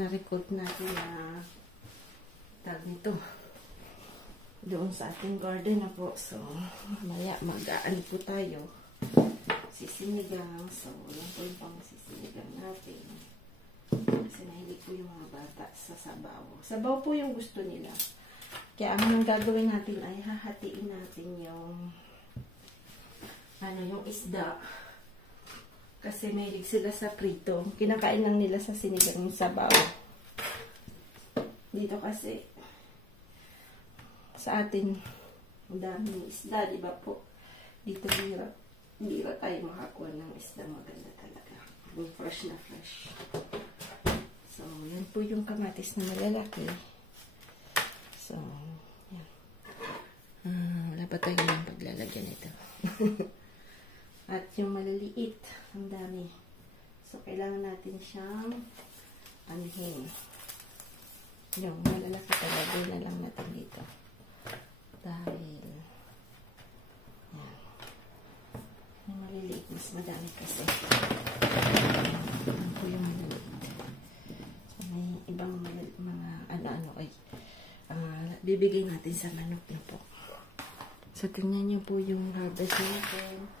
na-recruit natin na tag nito doon sa ating garden na po. So, mamaya mag-aano po tayo. Sisinigang. So, yan po yung pang sisinigang natin. Kasi nahilig po yung mga bata sa sabaw. Sabaw po yung gusto nila. Kaya ang gagawin natin ay hahatiin natin yung yung isda. Kasi mahilig sila sa prito. Kinakain lang nila sa sinigang yung sabaw. Dito kasi sa atin, ang daming isda, di ba po? Dito bira tayo makakuha ng isda. Maganda talaga. Yung fresh na fresh. So, yan po yung kamatis na malalaki. So, yan. Wala pa tayo ng paglalagyan ito. At yung maliliit, ang dami. So, kailangan natin siyang anuhin. Yung malalaki talaga na lang natin dito. Dahil, yan. Yung maliliit, mas madami kasi. Yan po yung maliliit. So, may ibang mga ano-ano ay bibigay natin sa manok na po. So, tingnan niyo po yung harvest natin.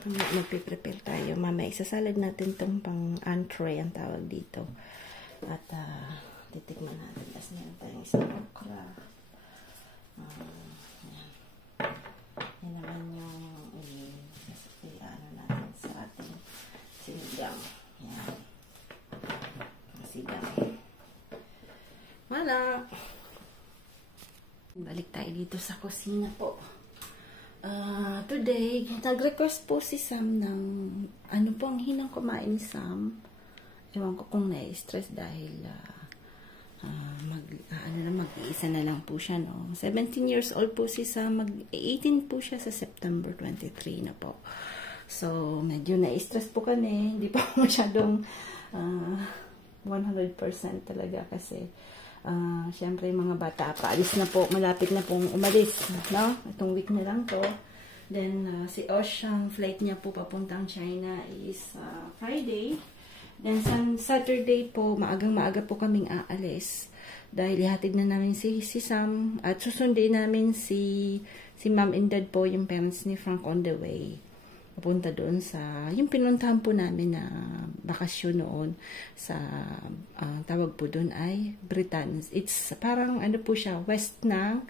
Magpiprepare tayo. Mamaya isasalad natin itong pang entree ang tawag dito. At titikman natin. Tapos meron tayong isang okra. Yan naman yung ano natin sa ating sinigang. Yan. Sinigang. Wala. Balik tayo dito sa kusina po. Today, nag-request po si Sam ng ano po ang hinang kumain ni Sam. Ewan ko kung na-stress dahil mag-iisa na lang po siya, no? 17 years old po si Sam. Mag-18 po siya sa September 23 na po. So, medyo na-stress po kami. Hindi pa masyadong 100% talaga kasi syempre yung mga bata paalis na po, malapit na pong umalis, no? Itong week na lang to. Then si Osh, ang flight niya po papuntang China is Friday. Then Saturday po, maagang-maaga po kaming aalis dahil ihatid na namin si Sam at susundin namin si Mom and Dad po, yung parents ni Frank on the way. Papunta doon sa yung pinuntahan po namin na bakasyon noon sa tawag po doon ay Britain. It's parang ano po siya, west ng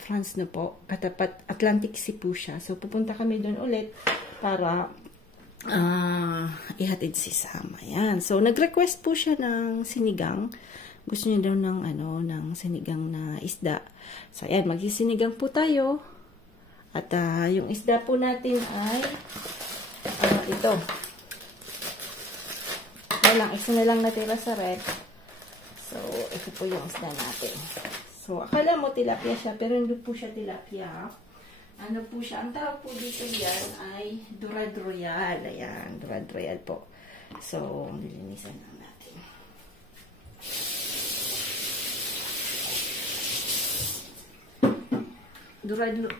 France na po. Katapat Atlantic Sea po siya. So pupunta kami doon ulit para ihatid si Sam. Ayan. So nag-request po siya ng sinigang. Gusto niya daw ng sinigang na isda. So ayan, magsisinigang po tayo. At yung isda po natin ay ito. Isa na lang natira sa ref. So, ito po yung isda natin. So, akala mo tilapia siya, pero hindi po siya tilapia. Ano po siya? Ang tawag po dito yan ay Dorade Royale. Ayan, Dorade Royale po. So, nilinisan lang natin.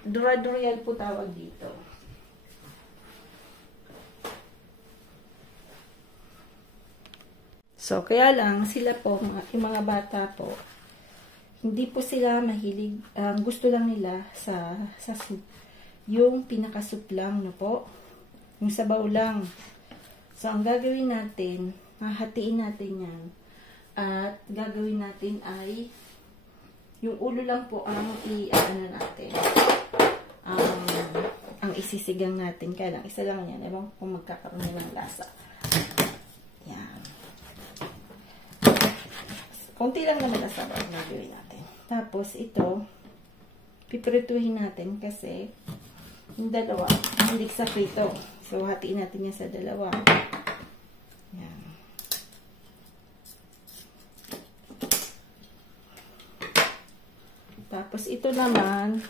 Dorade Royale po tawag dito. So, kaya lang, sila po, yung mga bata po, hindi po sila mahilig, gusto lang nila sa soup. Yung pinaka-soup lang, no po. Yung sabaw lang. So, ang gagawin natin, hahatiin natin yan. At gagawin natin ay, yung ulo lang po ang natin. Ang isisigang natin. Kaya lang, isa lang yan. Ewan kung magkakaroon ng lasa. Yan. Kunti lang naman ang sabaw na gawin natin. Tapos, ito, piprituhin natin kasi yung dalawa, hindi sa prito. So, hatiin natin yan sa dalawa. Yan. Tapos, ito naman,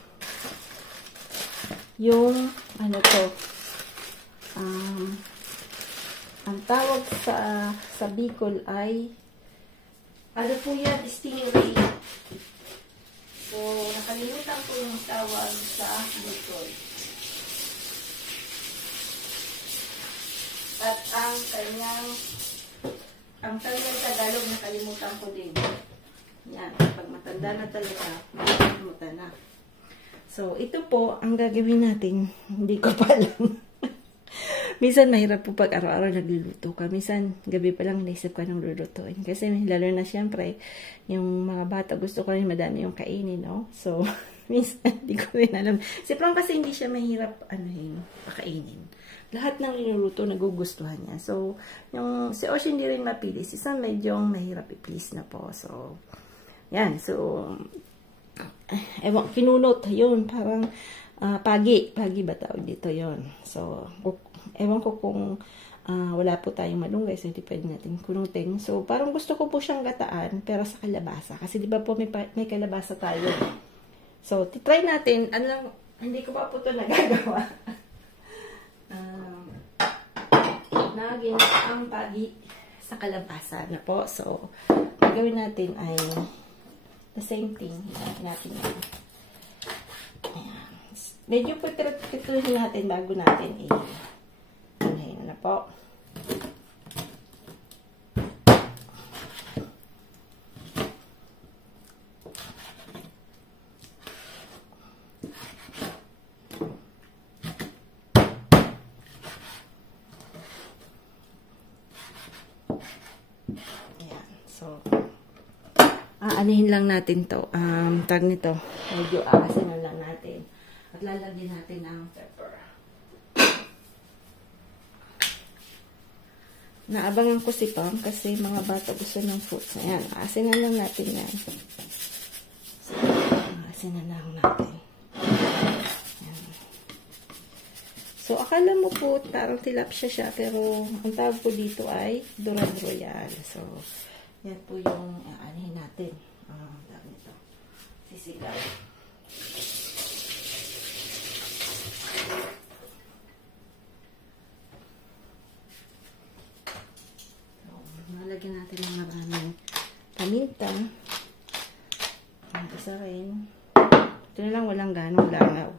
yung, ang tawag sa Bicol ay ano po yan? Stingray. So, nakalimutan ko yung tawag sa Bicol. At ang kanyang Tagalog nakalimutan ko din. Yan, pag matanda na talaga, makalimutan na. So, ito po, ang gagawin natin, hindi ko pa alam. Minsan, mahirap po pag araw-araw nagluluto ka. Minsan, gabi pa lang naisip ka ng lulutuin. Kasi, lalo na siyempre, yung mga bata, gusto ko rin madami yung kainin, no? So, minsan, hindi ko rin alam. Si Prong kasi hindi siya mahirap, pakainin. Lahat ng niluluto, nagugustuhan niya. So, si Osh hindi rin mapili. Si Sam medyo mahirap i-please na po. So, yan. So, kinunot. Yun, parang pagi. Pagi ba tawag dito yun? So, ewan ko kung wala po tayong malunggay. So, hindi pwede natin kunutin. So, parang gusto ko po siyang gataan, pero sa kalabasa. Kasi di ba po may kalabasa tayo. So, titry natin. Hindi ko pa po ito nagagawa. Na ginataang pagi sa kalabasa na po. So, gagawin natin ay the same thing. Natin yan. Ayan. Medyo pituhin natin bago natin ayan na po. So, aanihin lang natin to. Tag nito. Medyo aasinan lang natin. At lalagyan natin ng pepper. Naabangan ko si Pam kasi mga bata gusto ng fruits. Ayan, aasinan lang natin yan. So, aasinan lang natin. Ayan. So, akala mo po parang tilapia siya pero ang tawag po dito ay Dorado Royal. So, yan po yung aanihin natin. Tawag nito. Sisigaw. So, nalagyan natin ng maraming paminta. Isa rin. Ito na lang walang ganong langaw.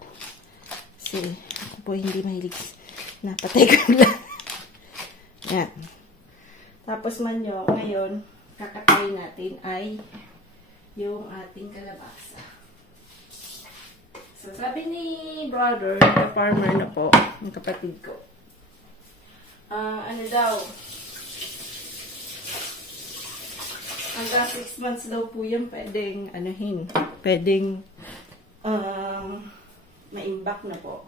Kasi ako po hindi mahilig napatay ko lang. Yan. Tapos manyo, ngayon, kakatayin natin ay yung ating kalabasa. So, sabi ni brother, na farmer na po, ng kapatid ko, ano daw, hanggang 6 months daw po yan pwedeng, pwedeng maimbak na po.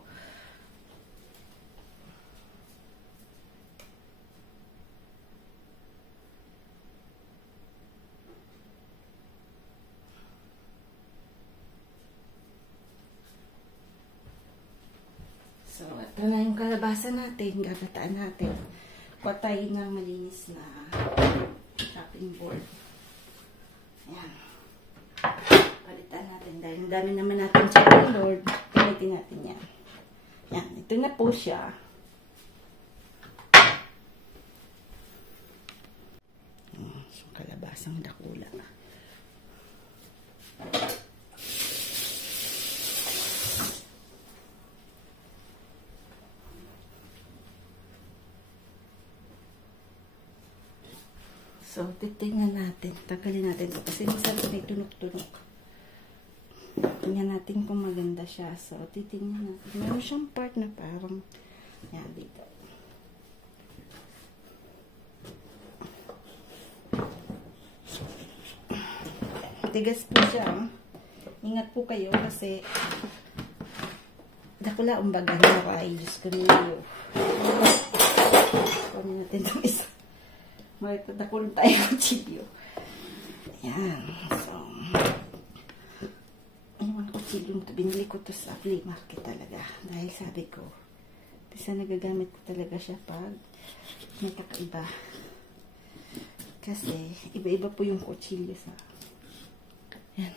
So, ito na yung kalabasa natin. Gagataan natin. Patayin ng malinis na chopping board. Ayan. Palitan natin. Dahil ang dami naman natin chopping board. Palitin natin yan. Yan. Ito na po siya. So, kalabasang dakula. So, titingnan natin. Tagalin natin ito. Kasi minsan may tunog-tunog. Tingnan natin kung maganda siya. So, titingnan natin. Meron siyang part na parang yan dito. Tigas po siya. Ingat po kayo kasi dakula umbaga na ay Diyos ko niyo. Kunin natin itong isa. Magtatakulong tayo ng kutsilyo. Ayan. So, yung kutsilyo ito, binili ko ito sa flea market talaga. Dahil sabi ko, bisa nagagamit ko talaga siya pag may kakaiba. Kasi, iba-iba po yung kutsilyo sa... Ayan.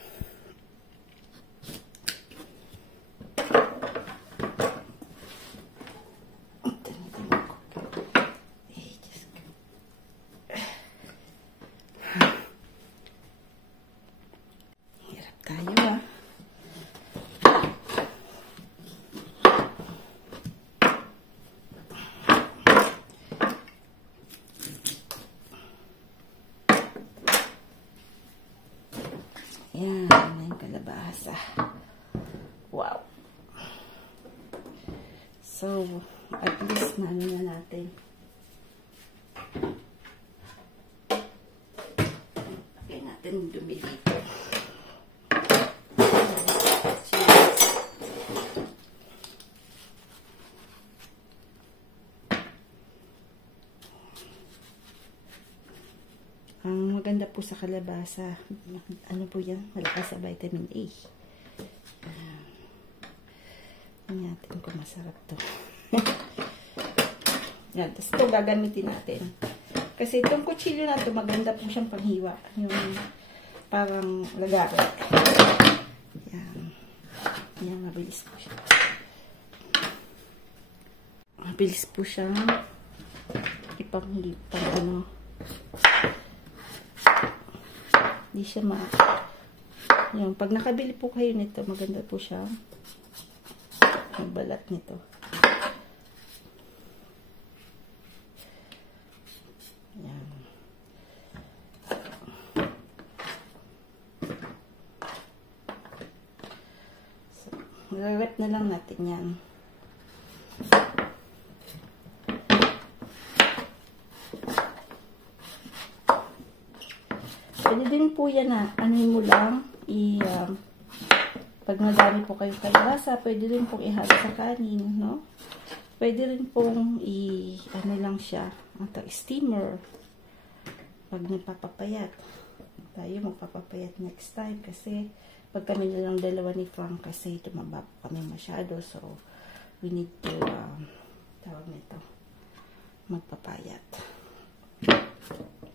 Ayan, na yung kalabasa. Wow. So, at least na ano na natin. Lagay natin dumi dito. Ang maganda po sa kalabasa, ano po yan? Malakas sa vitamin A. Tingnan natin kung masarap to. Yan, tapos ito gagamitin natin. Kasi itong kutsilyo na to, maganda po siyang panghiwa. Yung parang lagari. Yan. Yan, mabilis po siya. Mabilis po siyang ipang ano. Hindi siya yung pag nakabili po kayo nito, maganda po siya ang balat nito. Yan. So, re-wrap na lang natin yan. Pwede din po yan na, anuhin mo lang, pag madami po kayong kalabasa, pwede rin pong ihalo sa kanin, no? Pwede rin pong ano lang siya, steamer, pag nagpapapayat. Tayo magpapapayat next time, kasi pag kami na lang dalawa ni Frank, kasi tumaba po kami masyado, so we need to, tawag nito, magpapayat.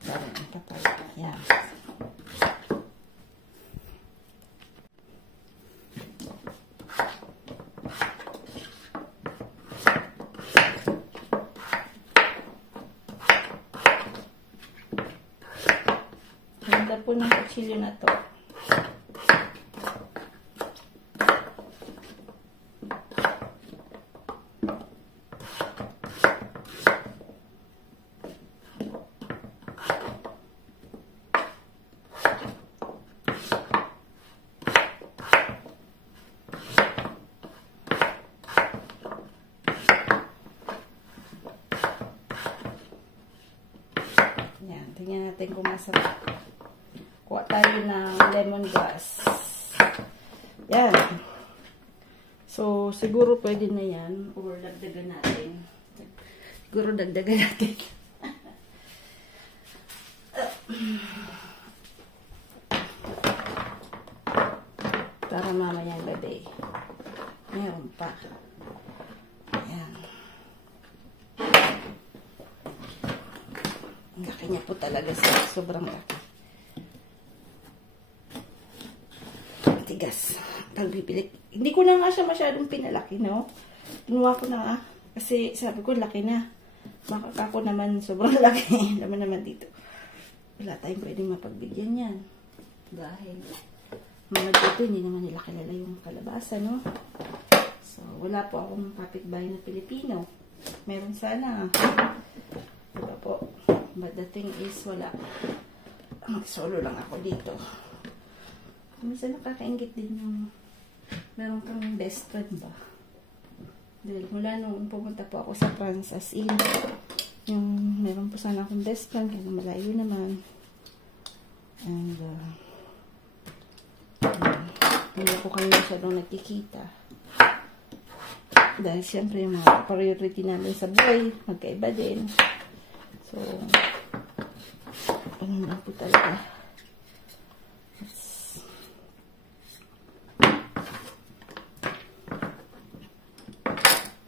Magpapayat, yan. Ganda po ng kutsilyo na to. Yan, tingnan natin kung masarap. Kuha tayo ng lemongrass. Yan. So, siguro pwede na yan. Or dagdagan natin. Siguro dagdagan natin. Para mamayang gabi. Meron pa. Yan. Ang laki niya po talaga. Sobrang laki. Tigas. Pagbibilik. Hindi ko na nga siya masyadong pinalaki, no? Kinuha ko na nga. Kasi sabi ko, laki na. Baka ako naman sobrang laki. naman dito. Wala tayong pwedeng mapagbigyan yan. Dahil mga dito, hindi naman nila kilala yung kalabasa, no? So, wala po akong kapitbahay na Pilipino. Meron sana. Diba po? But the thing is, wala. Solo lang ako dito. Minsan nakakaingit din yung meron kang best friend ba? Dahil mula nung pumunta po ako sa France as in, yung meron po sana akong best friend, kaya malayo naman. And, hindi ko kayo masyadong nagkikita. Dahil siyempre yung mga priority namin sa buhay, magkaiba din. So, ano na po talaga.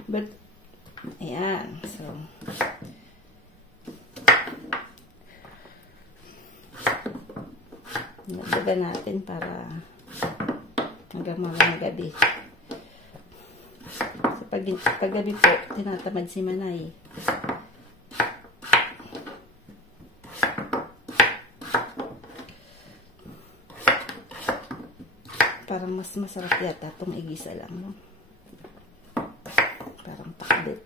But, ayan. So, nagdagan natin para hanggang mga gabi. So, paggabi po, tinatamad si Manay. Parang mas masarap yata itong igisa lang, no? Parang pakbit.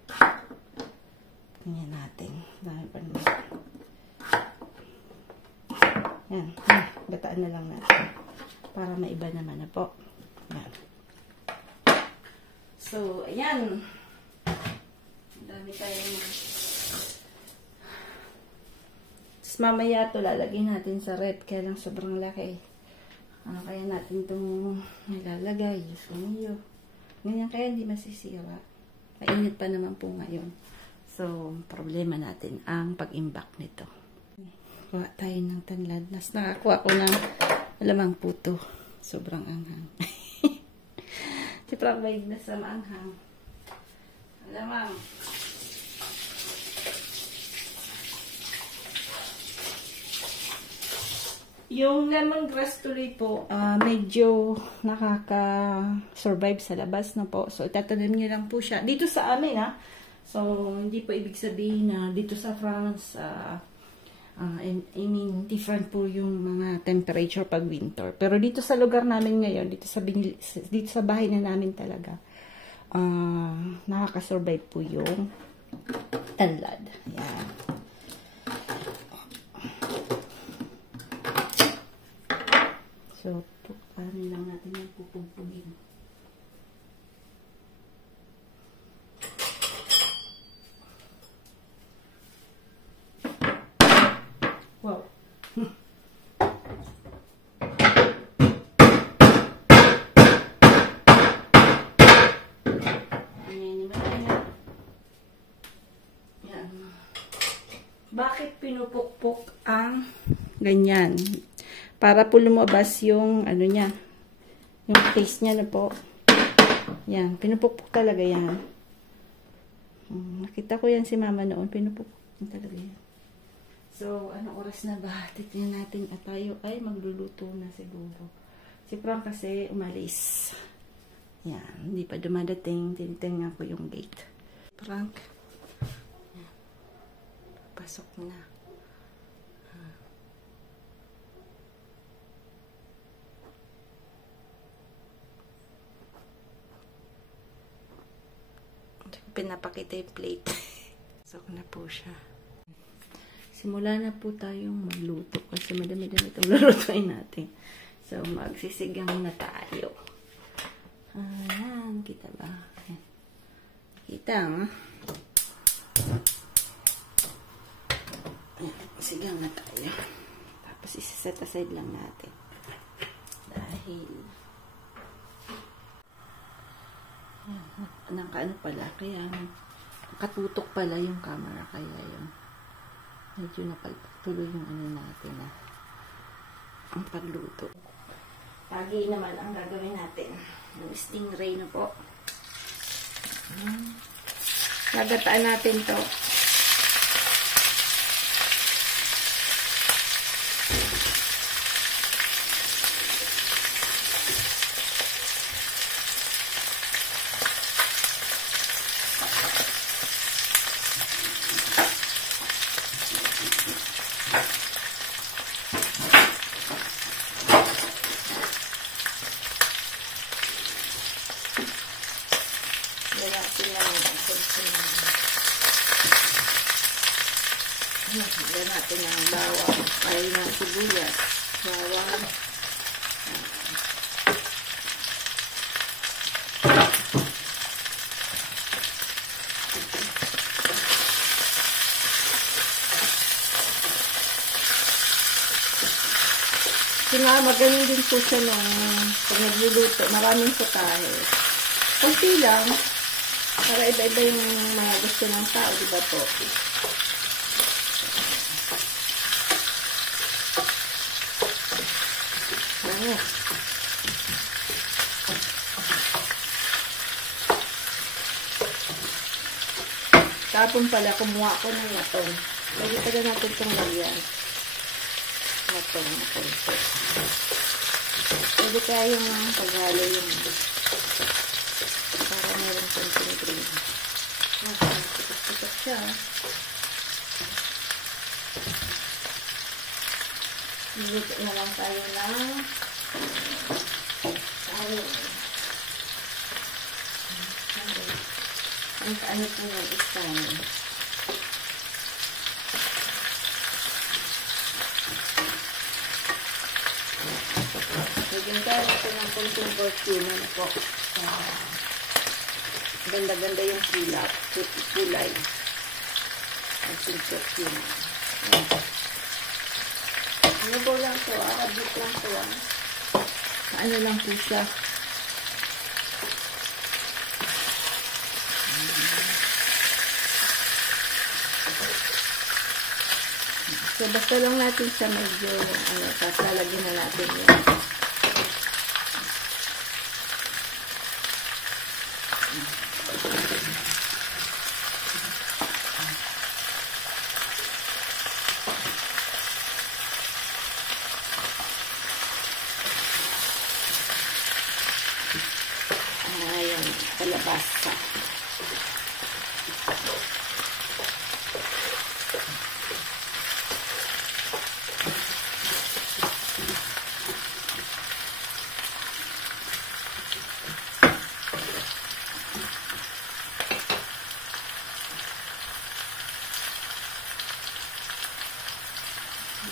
Tingnan natin. Dami pa naman. Yan. Bataan na lang natin. Para maiba naman na po. Ayan. So, ayan. Dami tayong tapos mamaya ito lalagyan natin sa rep. Kaya lang sobrang laki. Ano kaya natin itong nilalagay? Diyos ko niyo. Ganyan kaya hindi masisira. Mainit pa naman po ngayon. So, problema natin ang pag-imbak nito. Kuha tayo ng tanlad. Nas nakakuha ko ng alamang puto. Sobrang anghang. Si Frank may nasa maanghang. Alamang. Yung lemongrass tuloy po, medyo nakaka-survive sa labas na po. So, itatanim nyo lang po siya. Dito sa amin, So, hindi po ibig sabihin na dito sa France, I mean, different po yung mga temperature pag winter. Pero dito sa lugar namin ngayon, dito sa bahay na namin talaga, nakaka-survive po yung tanlad. Yan. So, paano lang natin yung pupugpugin. Wow. Yan. Bakit pinupukpok ang ganyan? Para po lumabas yung ano niya, yung taste niya na po. Yan, pinupukpok talaga yan. Nakita ko yan si mama noon, pinupukpok talaga yan. So, anong oras na ba? Tignan natin at tayo ay magluluto na siguro. Si Frank kasi umalis. Yan, hindi pa dumadating. Tinitingnan ko yung gate. Frank. Yan. Pasok na. Pinapakita yung plate. So, na po siya. Simula na po tayong magluto kasi madami-dami itong lulutuin natin. So, magsisigang na tayo. Ayan, kita ba? Ayan. Kita, Ayan, sigang na tayo. Tapos, isa-set aside lang natin. Dahil nakaano pala, kaya nakatutok pala yung camera, kaya yun medyo napagtuloy yung ano natin ang pagluto. Lagi naman ang gagawin natin yung stingray na po. Nagataan natin to. Lagyan natin ng bawang, ay ng sibuyas, bawang. Magaling din po siya nung pag nagluluto, maraming putahe. Kunti lang, para iba-iba yung mga gusto ng tao, diba po? Tapon pala, kumuha ko ng natong. Lagi pala natin itong lagyan. Natong na konti. Pwede kaya yung paghalo yung para meron konting green. Putok-putok siya. Niluto na lang tayo ng ang kaano po ng istano. Lagyan tuna na po. Ganda-ganda yung kulay. Ating tuna. Ano po lang to, kabit lang to. Ano lang po siya. So, basta lang natin siya medyo, tapos lalagyan na natin yun. Ayan, kalabasa.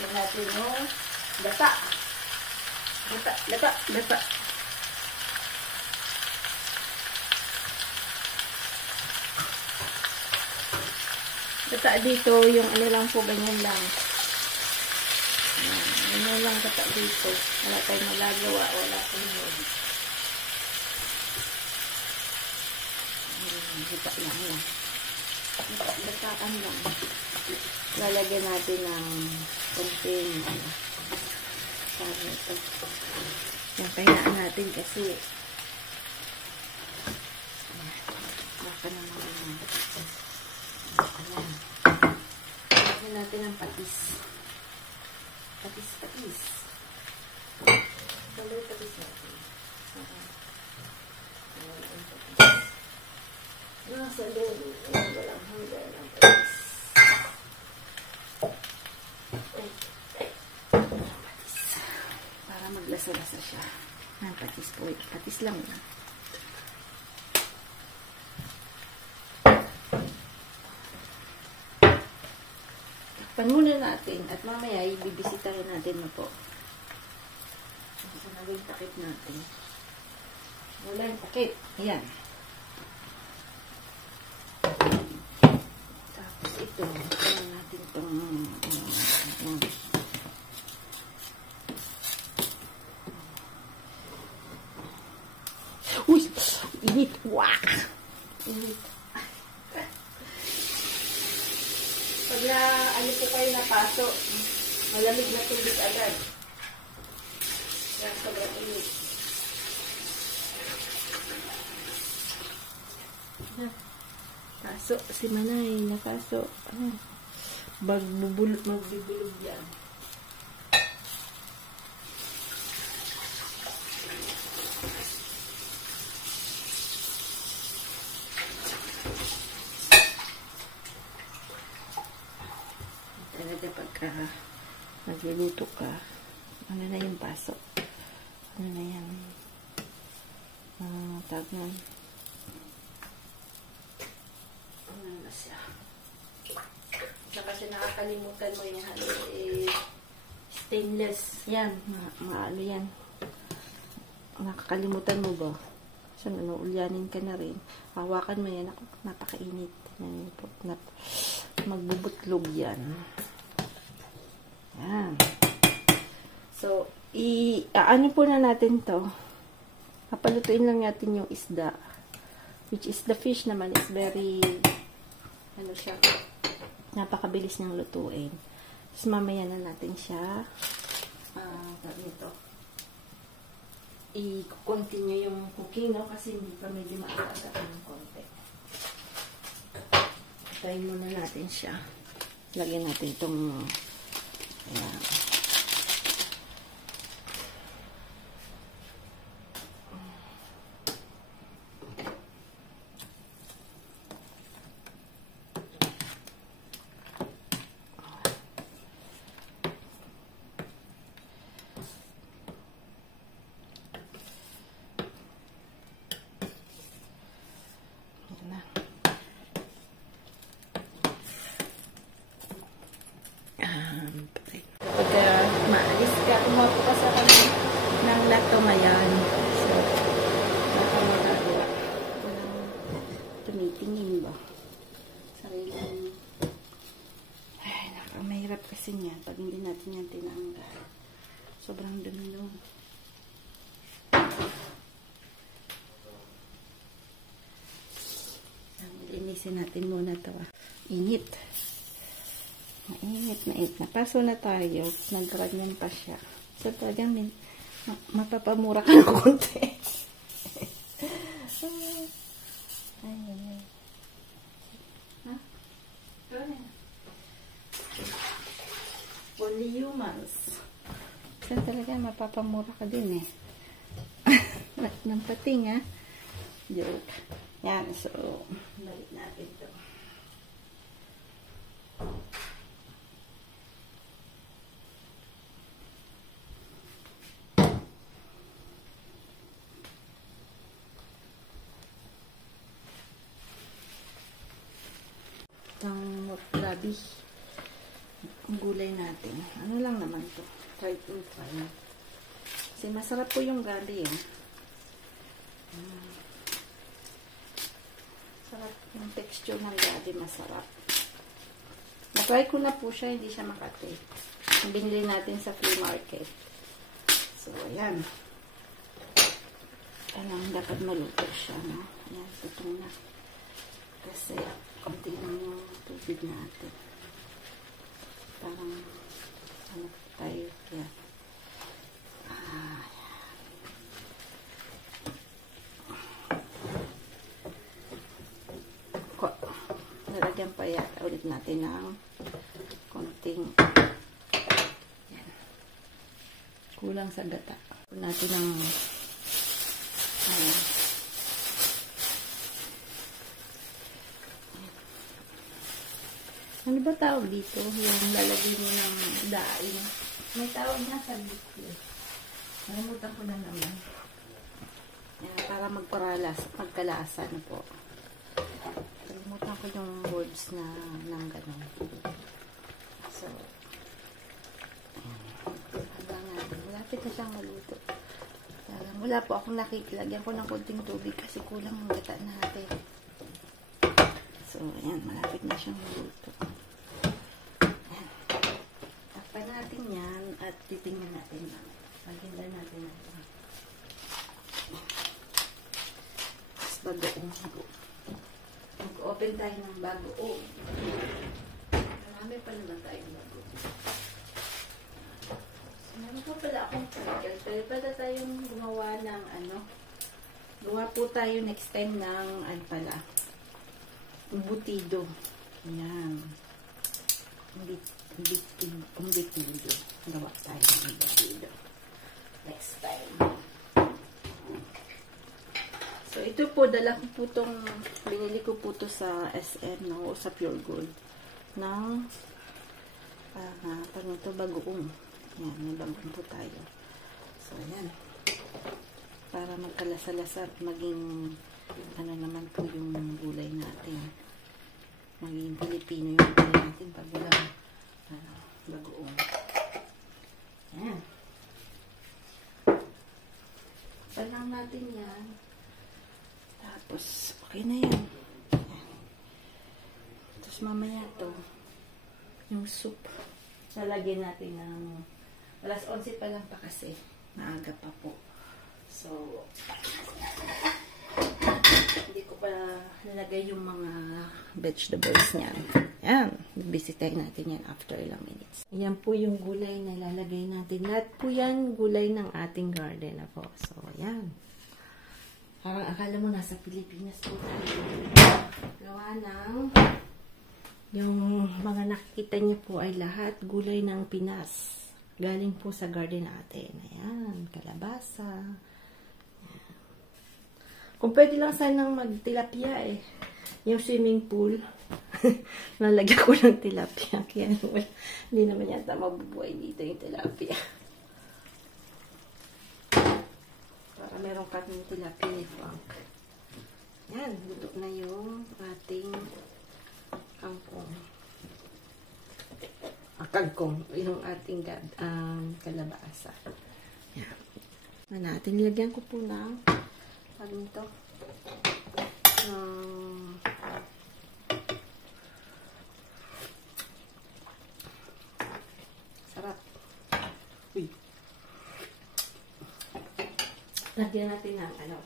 Lagyan natin yung data. Data. Data dito, yung ano lang po, ganyan lang. Ganyan lang data dito. Wala tayong magagawa, wala tayong yun. Data lang yan. Dataan lang. Lalagyan natin ng konting sabi ito. Yan, pahinaan natin kasi baka naman ayan. Lalagyan natin ng patis. Patis. Kalay patis natin. Nasa lolo. Walang hanggan ng patis. Para maglasa-lasa siya. Patis po. Patis lang yan. Takpan muna natin at mamaya ibibisitahin natin na po. So, naging takip natin. Wala yung takip. Ayan. Tapos ito. Ayan natin itong uy! Init! Wah! Init. Pag na, ano po kayo napaso, malamig na tubig agad. Kaya sobrang init. Paso, si Manay, napaso. Magbibulog yan. Talaga pagka magluluto ka, ano na yung paso? Ano na yan? Tawag nun. Ano na siya? Kasi nakakalimutan mo yung stainless. Yan, maano yan. Nakakalimutan mo ba? So, ulyanin ka na rin. Hawakan mo yan. Napakainit. Magbubutlog yan. Yan. So, ano po na natin to? Papalutuin lang natin yung isda. Which is the fish naman is very, ano siya, napakabilis niyang lutuin. Tapos mamaya na natin siya, i-continue yung cooking, no? Kasi hindi pa medyo maaga ng konti. Tayin muna natin siya. Lagyan natin itong, ayan. Maalis ka, umupo ka sa kami ng lato ngayon. So, tingin ba? Sariling, ay, nakamahirap kasi niya pag hindi natin yan tinanggal. Sobrang dumi nun. Linisin natin muna ito. Init. Mainit, mainit na. Paso na tayo. Nag-ganyan pa siya. So, talagang mapapamura ka ng konti. Ay, ay, ay. Ha? Only humans. So, talaga mapapamura ka din eh. Ng pating, ha? Joke. Yan, so, balik natin ito. Itong gabi. Ang gulay natin. Ano lang naman to? Try to try. Kasi masarap po yung gabi eh. Sarap yung texture ng gabi, masarap. Na-try ko na po siya, hindi siya makati. Binili natin sa flea market. So, ayan. Ayan, dapat maluto siya, no? Ayan, tutong na. Kasi, konti lang yung tubig natin. Parang, ano tayo, ayan. Nalagyan pa yata ulit natin ng konting yan. Kulang sa gata. Kulang natin ng ano ba tawag dito? Yung lalagyan mo ng daing. May tawag na sa dito. Nalimutan ko na naman. Yan, para magkalasa na po. Kalimutan ko yung words na ng gano'n. So, hanggang natin. Malapit na siyang maluto. Wala po akong nakikilagyan ko ng konting tubig kasi kulang ang gata natin. So, ayan. Malapit na siyang maluto. Ayan. Takpan natin yan at titingnan natin. Maghinda natin na ito. Mas bagoong mag-open tayo ng bagoong. Marami pa naman tayong bagoong. So, meron po pala akong pickle. Pwede pala tayong gumawa ng gumawa po tayo next time ng embutido. Ayan. Embutido. Gawa tayo ng embutido. Next time. So, ito po, dala ko po itong, binili ko po ito sa SM, no, sa Pure Gold, ng, parang ito, bagoong. Yan, may bagoong po tayo. So, ayan. Para magkalasa-lasa at maging, naman po yung gulay natin. Maging Pilipino yung gulay natin pag walang, bagoong. Ayan. Palang natin yan. Tapos, okay na yan. Tapos, mamaya to yung soup. Lalagyan natin ng alas 11 pa lang pa kasi. Maaga pa po. So, hindi ko pa nalagay yung mga vegetables niyan. Yan. Bisitahin natin yan after ilang minutes. Yan po yung gulay na ilalagay natin. Lahat po yan gulay ng ating garden na po. So, yan. Parang akala mo nasa Pilipinas po tayo. Gawa ng yung mga nakikita niyo po ay lahat gulay ng Pinas. Galing po sa garden natin. Ayan, kalabasa. Ayan. Kung pwede lang sanang magtilapia eh. Yung swimming pool. Nalagyan ko ng tilapia. Kaya hindi naman yata mabubuhay dito yung tilapia. Para meron ka ng tilapia ni Frank. Yan, luto na yung ating kangkong. Kangkong, yung ating kalabasa. Yan. Natin, nilagyan ko po ng ano ito? Lagyan natin ng ano.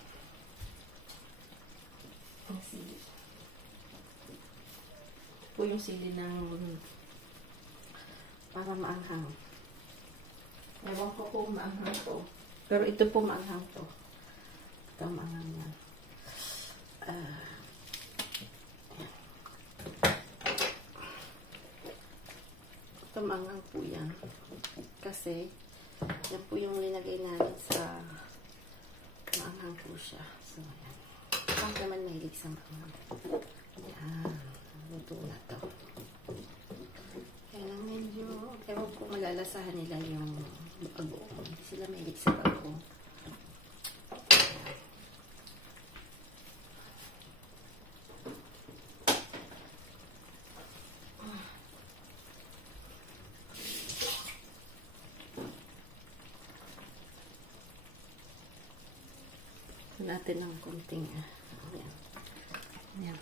Ang sili. Ito po yung sili ng para maanghang. Ewan ko po maanghang to. Pero ito po maanghang to. Ito maanghang na. Ito maanghang po yan. Kasi yan po yung linagay namin sa maanghang po siya. So, yan. Pang naman mahilig sa maanghang. Yan. Luto na to. Kaya lang medyo, ewan ko malalasahan nila yung bago. Hindi sila mahilig sa bago. Natin ng konting ayan. Ayan.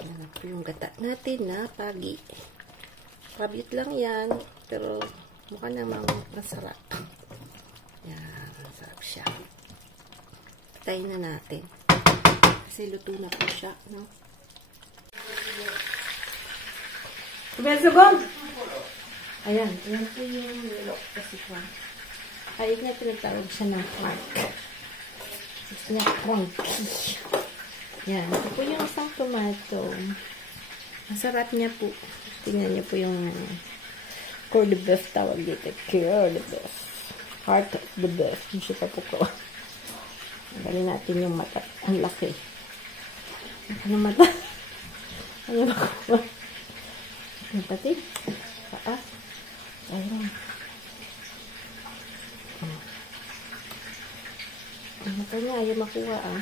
Ayan po yung gata natin na pagi. Pabyut lang yan, pero mukha namang masarap. Ayan, masarap siya. Patayin na natin. Kasi luto na po siya, no? Kumesugong! Ayan, ayan po yung nilok kasi po. Ay, nga pinagtawag siya ng Frank. Gusto niya Frankie. Yan. Ito po yung isang tomato. Masarap niya po. Tingnan niyo po yung cœur de bœuf tawag dito. Cœur de bœuf. Heart of the bœuf. Yung siya pa po ko. Galing natin yung mata. Ang laki. Ang mata. Ano ba ko? Yung pati. Paa. Ayun. Ang mata niya, ayaw makuha, ah.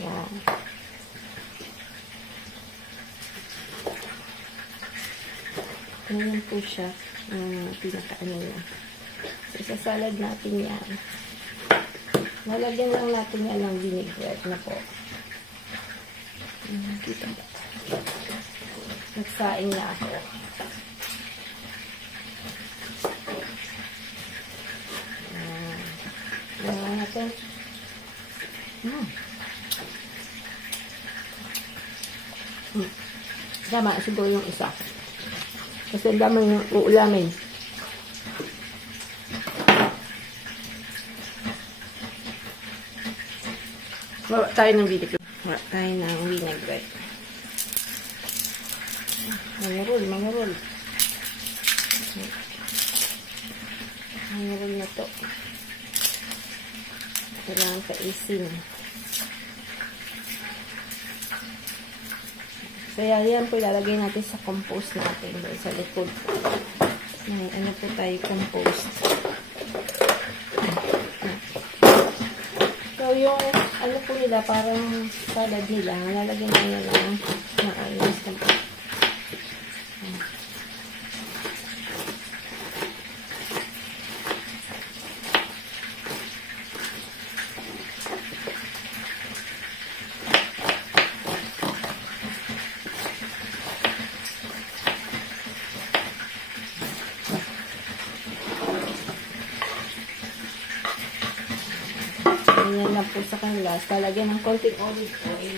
Yan. Ganyan po siya. Pinaka-ano niya. So, salad natin yan. Nalagyan lang natin yan ng vinaigrette na po. Kita ba? Nagsaing na ako. Natin. Tama, siguro yung isa. Kasi dama yung uulamin. Bawa tayo ng vinaigrette. Bawa tayo ng vinaigrette. Mangarol, mangarol. Mangarol na to. Kailangan kaisin. Kaya yan po ilalagay natin sa compost natin doon sa likod. May ano po tayo compost. So yung ano po nila parang salad nila. Lalagyan na nila ng ayos. Ganyan lang po sa kanila. Lalagyan ng konting olive oil.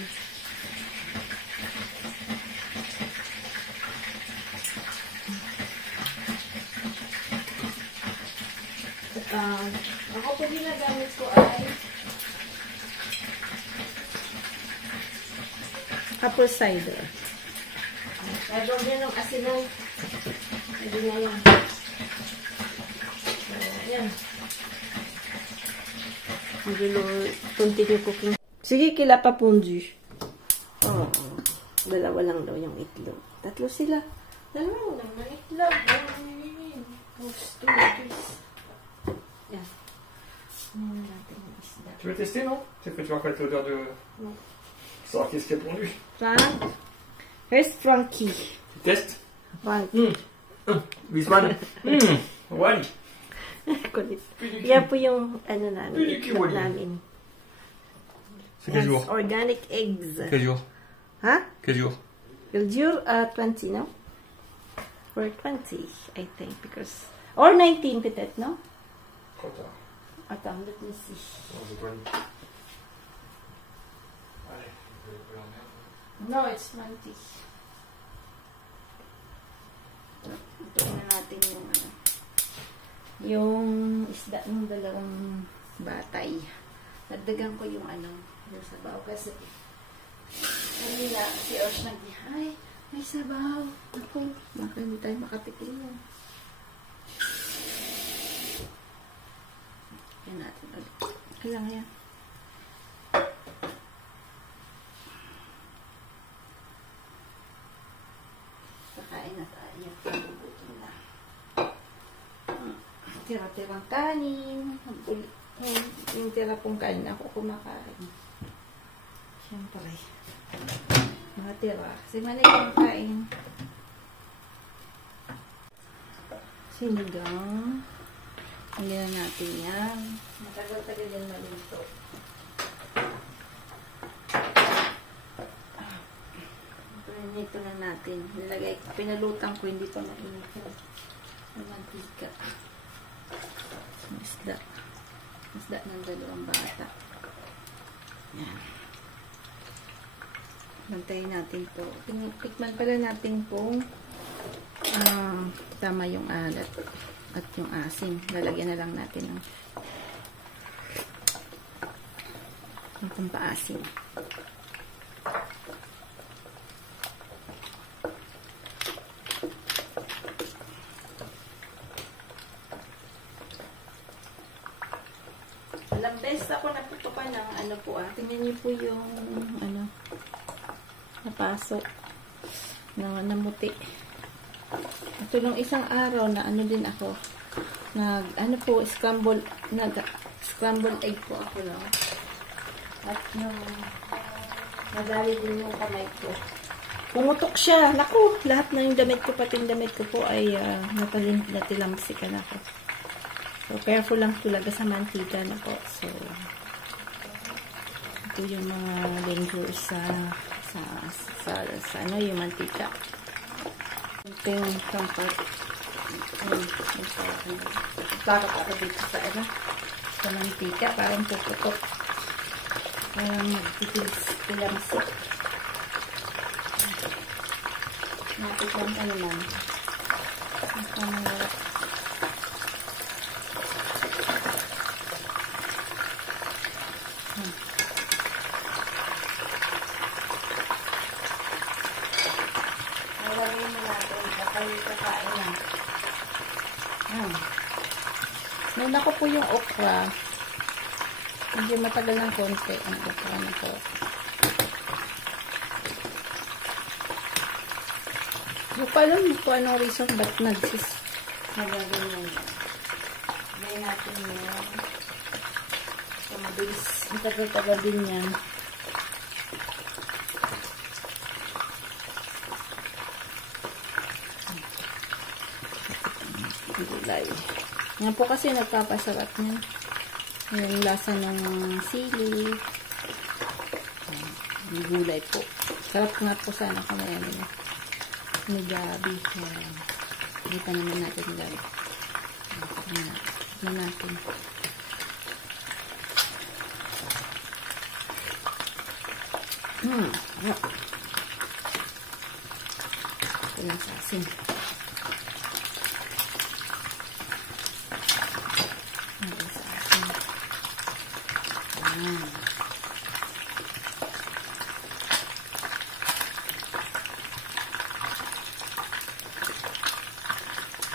Ako po ginagamit ko ay apple cider. Kaya din ng asinan. Hindi na yan. Ayan. Continue cooking. Sige, kila pa pondu. Oh, dalawa lang daw yung itlog. Tatlo sila. Dalawa lang ng itlog. Gusto. Yan. Tu veux tester, non? C'est que tu vas reconnaître l'odeur de... Non. Savoir qu'est-ce qu'il y a pour lui. Frank. Where's Frankie? Tu testes? Frank. This one. One. Kulit. Yan po yung ano namin. Itlog namin. C'est quel jour? Organic eggs. Quel jour? Hein? Quel jour? Il dure 20, no? For 20, I think, because... Or 19, peut-être, no? Trop tard. Attends, let me see. Non, c'est 20. Allez, je vais la mettre. No, it's 20. Ito na natin yung ano. Yung isda ng dalawang batay. Nagdagan ko yung ano, yung sabaw kasi kanina si Osh ay, may sabaw. Ako, baka hindi tayo makatikim yan. Yan natin ulit. Kailangan yan. Kakain na tayo. Nagugutom na. Tira-tirang kanin. Yung tira pong kanin ako kumakain. Siyempre. Mga tira. Kasi manay kumakain. Sinigang. Hindi na natin yan. Matagal-tagal yan maluto. Ito na natin. Nilagay, pinalutang ko, hindi pa mainit yung mantika. Isda. Isda ng dalawang bata. Yan. Bantayin natin to. Tikman pala natin kung tama yung alat at yung asin. Lalagyan na lang natin ng pampaasin. Ilang beses ako naputukan ng ano po tingnan niyo po yung ano napasok na namuti. Ito nung isang araw na ano din ako ano po scramble egg po ako no. At yung nadali din yung kamay ko. Pumutok siya. Naku, lahat na yung damit ko pati yung damit ko po ay natilamsikan ako. So, careful lang talaga sa mantika na po. So, ito yung mga dangers sa ano, yung mantika. Ito yung comfort. Parang ako dito sa ano, sa mantika. Parang puputok. Parang magtitilamsik. Natikman ka naman. Nalagay mo natin kapag kakain na. Nuna ko po yung okra. Medyo matagal ng konti ang okra na po. Hindi ko alam kung anong reason ba't nagsis. Nalagay mo yun. Nalagay natin yun. So, mabilis. Ang tagal-tagal din yan. Gulay. Yan po kasi nagpapasarap niya. Yung lasa ng sili. Yung gulay po. Sarap nga po sana kung may gabi. Hindi pa naman natin gabi. Tignan natin. Ito lang sa asin.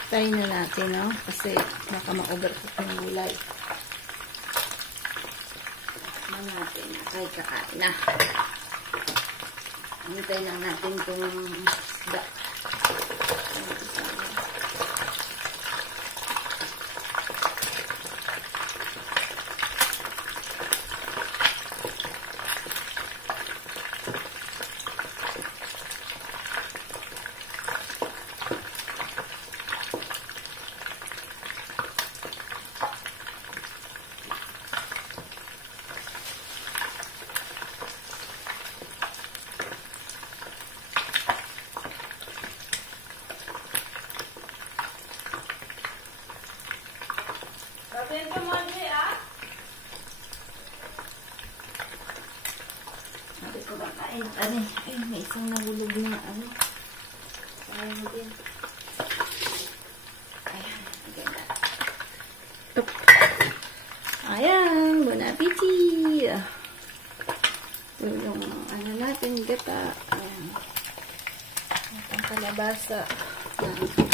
Tayo na natin, no? Kasi baka ma-overcook yung gulay. Naman natin. Ay, kakain na. Hintay lang natin itong isda. isang nahulog na ano. Sayang din. Ayan. Ayan. Bon appetit. Ito yung ano natin, gata. Ayan. Itong kalabasa. Ayan.